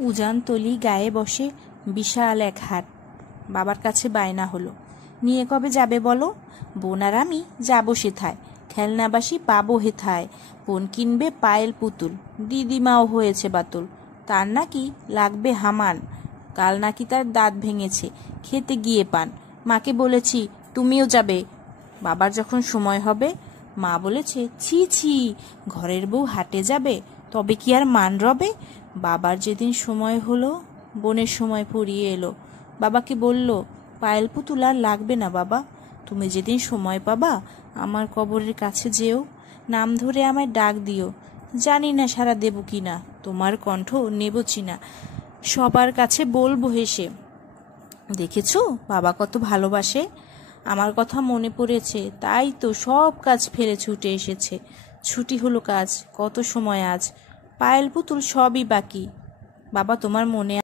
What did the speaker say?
উজানতলি গায়ে বসে বিশাল এক হাট। বাবার কাছে বায়না হলো, নিয়ে কবে যাবে বলো? বোন আর আমি যাবো সেথায়, খেলনাবাসি পাবো হেথায়। বোন কিনবে পায়েল পুতুল, দিদিমাও হয়েছে বাতুল, তার নাকি লাগবে হামান। কাল নাকি তার দাঁত ভেঙেছে, খেতে গিয়ে পান। মাকে বলেছি তুমিও যাবে, বাবার যখন সময় হবে। মা বলেছে ছি ছি, ঘরের বউ হাটে যাবে, তবে কি আর মান রবে? বাবার যেদিন সময় হলো, বোনের সময় ফুরিয়ে এলো। বাবাকে বলল, পায়েল পুতুল আর লাগবে না বাবা, তুমি যেদিন সময় পাবা আমার কবরের কাছে যেও, নাম ধরে আমায় ডাক দিও। জানি না সারা দেব কি না, তোমার কণ্ঠ নেব চিনা, সবার কাছে বলবো হেসে, দেখেছো বাবা কত ভালোবাসে। আমার কথা মনে পড়েছে, তাই তো সব কাজ ফেলে ছুটে এসেছে। ছুটি হলো কাজ, কত সময় আজ, পায়েল পুতুল সবই বাকি। বাবা তোমার মনে